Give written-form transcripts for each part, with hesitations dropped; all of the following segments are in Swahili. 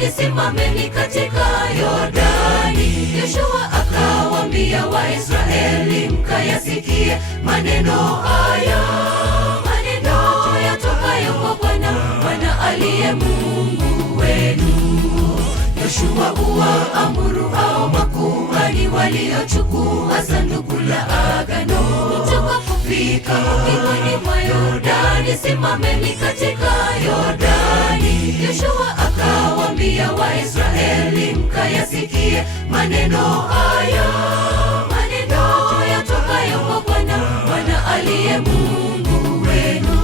Yordani, simameni katika Yordani. Yoshua akawaambia Waisraeli, mkayasikie maneno haya, maneno yatokayo kwa Bwana, Bwana aliye Mungu wenu. Yoshua uwaamuru hao makuhani waliochukua sanduku la agano, mtakapofika ukingoni mwa Yordani, simameni katika Yordani. Yoshua akawaambia Waisraeli, mkayasikie maneno haya, maneno yatokayo kwa Bwana, Bwana aliye Mungu wenu.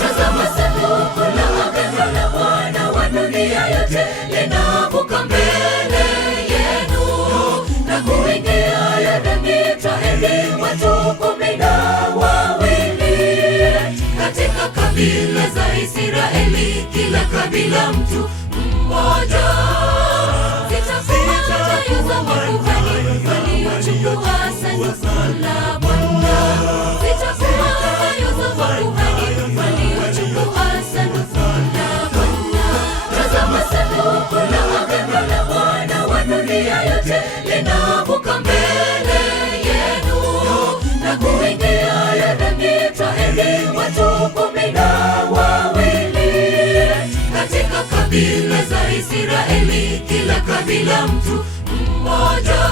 Tazama, sanduku la agano la Bwana wa dunia yote linavuka mbele yenu, na kuingia Yordani twaheri watu 12 katika kabila za Israeli, kila kabila mtu mmoja. Zitakuwa nyayo za makuhani waliochukua sanduku la Bwana, zitakuwa nyayo za makuhani waliochukua sanduku la Bwana. Tazama, sanduku la agano la Bwana wa dunia yote linavuka mbele yenu, na kuingia Yordani twaheri watu 12 katika kabila za Israeli, kila kabila mtu mmoja.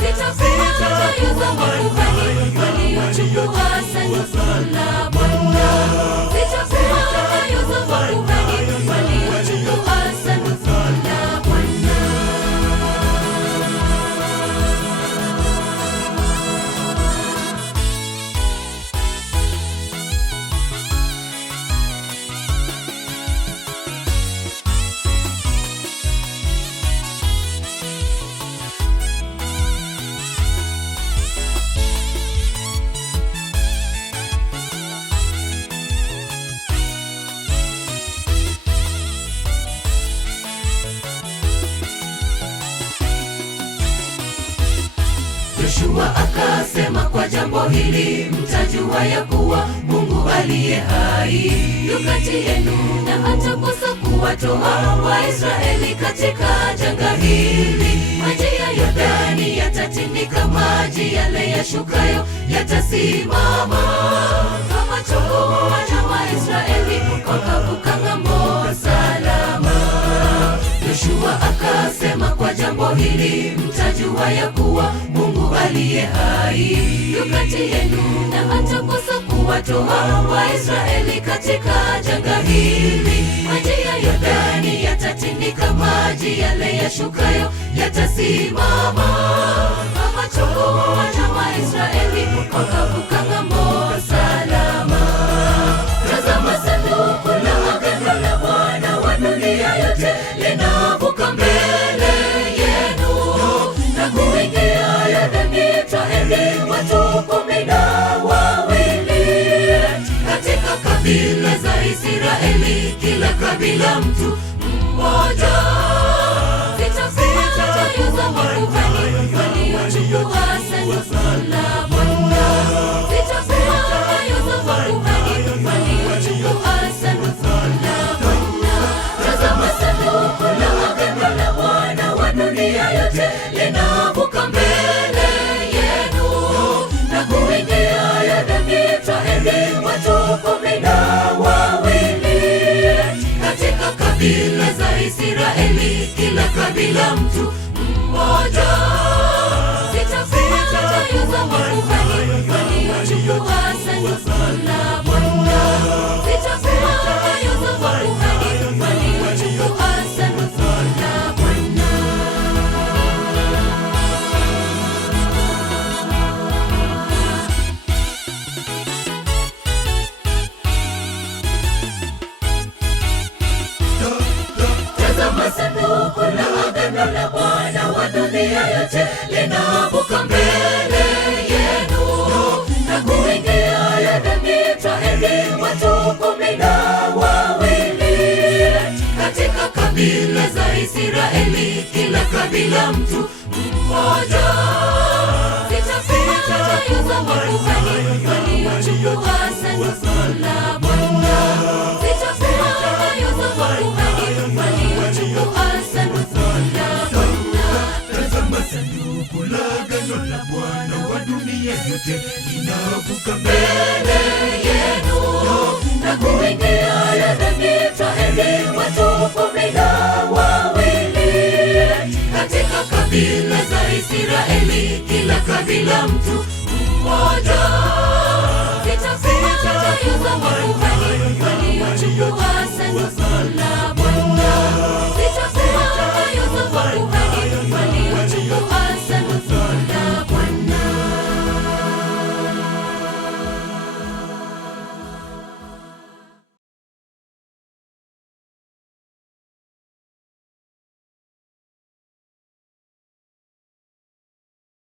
Zitakuwa nyayo za makuhani waliochukua sanduku la Bwana, zitakuwa nyayo za makuhani waliochukua sanduku la Bwana. Yoshua akasema, kwa jambo hili mtajua ya kuwa Mungu aliye hai yu kati yenu, na hatakosa kuwatoa Waisraeli katika janga hili. Maji ya Yordani yatatindika, maji yale yashukayo yatasimama kama chombo, wana wa Israeli wakavuka ng'ambo salama. Yoshua akasema, kwa jambo hili mtajua ya kuwa Mungu aliye hai yu kati yenu, na hatakosa kuwatoa Waisraeli katika janga hili. Maji ya Yordani yatatindika, maji yale yashukayo yatasimama kama chombo, wana wa Israeli wakavuka ng'ambo salama. Tazama, sanduku la agano la Bwana wa dunia yote linavuka mbele yenu, na kuingia Yordani twaheri watu 12 katika kabila za Israeli, kila kabila mtu mmoja. Zitakuwa nyayo za makuhani waliochukua sanduku la Bwana, zitakuwa nyayo za makuhani waliochukua sanduku la Bwana. Tazama, sanduku la agano la Bwana wa dunia yote linavuka mbele yenu, na kuingia Yordani twaheri watu 12 katika kabila za Israeli, kila kabila mtu mmoja. Zitakuwa nyayo za makuhani waliochukua sanduku la Bwana, zitakuwa nyayo za makuhani waliochukua sanduku la Bwana. Tazama, sanduku la agano la Bwana wa dunia yote linavuka mbele yenu, na kuingia Yordani twaheri watu 12 katika kabila za Israeli, kila kabila mtu mmoja. Zitakuwa nyayo za makuhani waliochukua sanduku la Bwana, zitakuwa nyayo za makuhani waliochukua yote inavuka mbele yenu na kuingia Yordani. Twaheri watu 12 katika kabila za Israeli, kila kabila mtu mmoja. Zitakuwa nyayo za makuhani